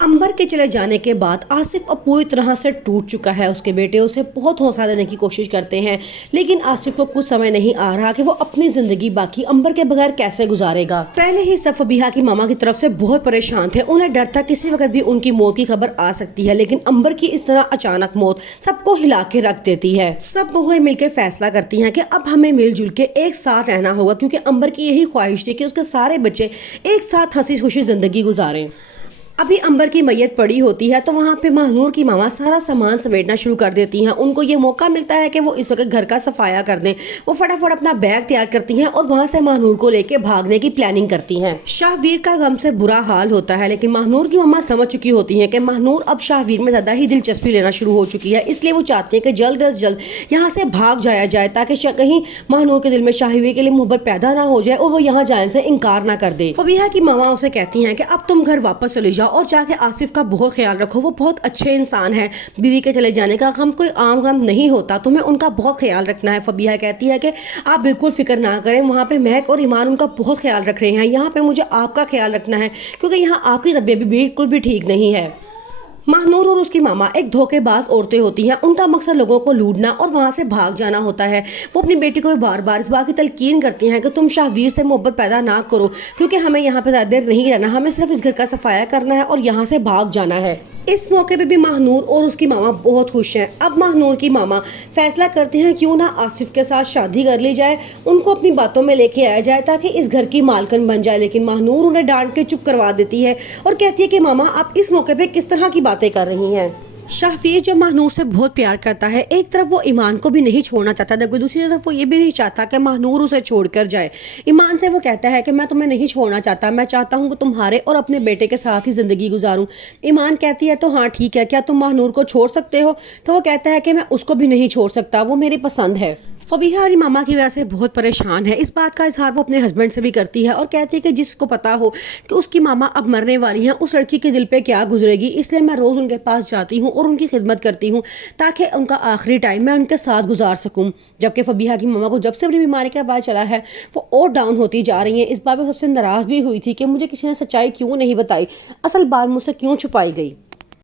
अंबर के चले जाने के बाद आसिफ अब पूरी तरह से टूट चुका है। उसके बेटे उसे बहुत हौसला देने की कोशिश करते हैं, लेकिन आसिफ को कुछ समय नहीं आ रहा कि वो अपनी जिंदगी बाकी अंबर के बगैर कैसे गुजारेगा। पहले ही सब फबीहा की मामा की तरफ से बहुत परेशान थे। उन्हें डर था किसी वक्त भी उनकी मौत की खबर आ सकती है, लेकिन अंबर की इस तरह अचानक मौत सबको हिला के रख देती है। सब बहुएं मिलकर फैसला करती हैं कि अब हमें मिलजुल के एक साथ रहना होगा, क्योंकि अंबर की यही ख्वाहिश थी कि उसके सारे बच्चे एक साथ हंसी खुशी जिंदगी गुजारें। अभी अंबर की मैयत पड़ी होती है तो वहाँ पे महानूर की मामा सारा सामान समेटना शुरू कर देती हैं। उनको ये मौका मिलता है कि वो इस वक्त घर का सफाया कर दें। वो फटाफट अपना बैग तैयार करती हैं और वहाँ से महानूर को लेके भागने की प्लानिंग करती हैं। शाहवीर का गम से बुरा हाल होता है, लेकिन महानूर की मामा समझ चुकी होती हैं कि महानूर अब शाहवीर में ज्यादा ही दिलचस्पी लेना शुरू हो चुकी है, इसलिए वो चाहती है कि जल्द अज जल्द यहाँ से भाग जाया जाए, ताकि कहीं महानूर के दिल में शाहवीर के लिए मोहब्बत पैदा ना हो जाए और वो यहाँ जाने से इनकार ना कर दे। फबीहा की मामा उसे कहती हैं कि अब तुम घर वापस चले जाओ और जाके आसिफ का बहुत ख्याल रखो, वो बहुत अच्छे इंसान है। बीवी के चले जाने का गम कोई आम गम नहीं होता, तुम्हें उनका बहुत ख्याल रखना है। फबीहा कहती है कि आप बिल्कुल फिक्र ना करें, वहाँ पे महक और ईमान उनका बहुत ख्याल रख रहे हैं, यहाँ पे मुझे आपका ख्याल रखना है, क्योंकि यहाँ आपकी तबीयत भी बिल्कुल भी ठीक नहीं है। महानूर और उसकी मामा एक धोखेबाज औरतें होती हैं। उनका मकसद लोगों को लूटना और वहां से भाग जाना होता है। वो अपनी बेटी को बार बार इस बात की तलकीन करती हैं कि तुम शाहवीर से मोहब्बत पैदा ना करो, क्योंकि हमें यहाँ पे ज्यादा देर नहीं रहना, हमें सिर्फ इस घर का सफाया करना है और यहाँ से भाग जाना है। इस मौके पे भी महानूर और उसकी मामा बहुत खुश हैं। अब महानूर की मामा फैसला करते हैं क्यों ना आसिफ के साथ शादी कर ली जाए, उनको अपनी बातों में लेके आया जाए ताकि इस घर की मालकिन बन जाए। लेकिन महानूर उन्हें डांट के चुप करवा देती है और कहती है कि मामा आप इस मौके पे किस तरह की बातें कर रही हैं। शाहवीर जब महानूर से बहुत प्यार करता है, एक तरफ वो ईमान को भी नहीं छोड़ना चाहता, जबकि दूसरी तरफ वो ये भी नहीं चाहता कि महानूर उसे छोड़कर जाए। ईमान से वो कहता है कि मैं तुम्हें नहीं छोड़ना चाहता, मैं चाहता हूँ कि तुम्हारे और अपने बेटे के साथ ही जिंदगी गुजारूं। ईमान कहती है तो हाँ ठीक है, क्या तुम महानूर को छोड़ सकते हो? तो वो कहता है कि मैं उसको भी नहीं छोड़ सकता, वो मेरी पसंद है। फबीहा और मामा की वजह से बहुत परेशान है। इस बात का इजहार वो अपने हस्बैंड से भी करती है और कहती है कि जिसको पता हो कि उसकी मामा अब मरने वाली हैं, उस लड़की के दिल पे क्या गुजरेगी, इसलिए मैं रोज़ उनके पास जाती हूँ और उनकी खिदमत करती हूँ ताकि उनका आखिरी टाइम मैं उनके साथ गुजार सकूँ। जबकि फबीहा की मामा को जब से अपनी बीमारी का पता चला है वो और डाउन होती जा रही हैं। इस बात में सबसे नाराज़ भी हुई थी कि मुझे किसी ने सच्चाई क्यों नहीं बताई, असल बात मुझसे क्यों छुपाई गई।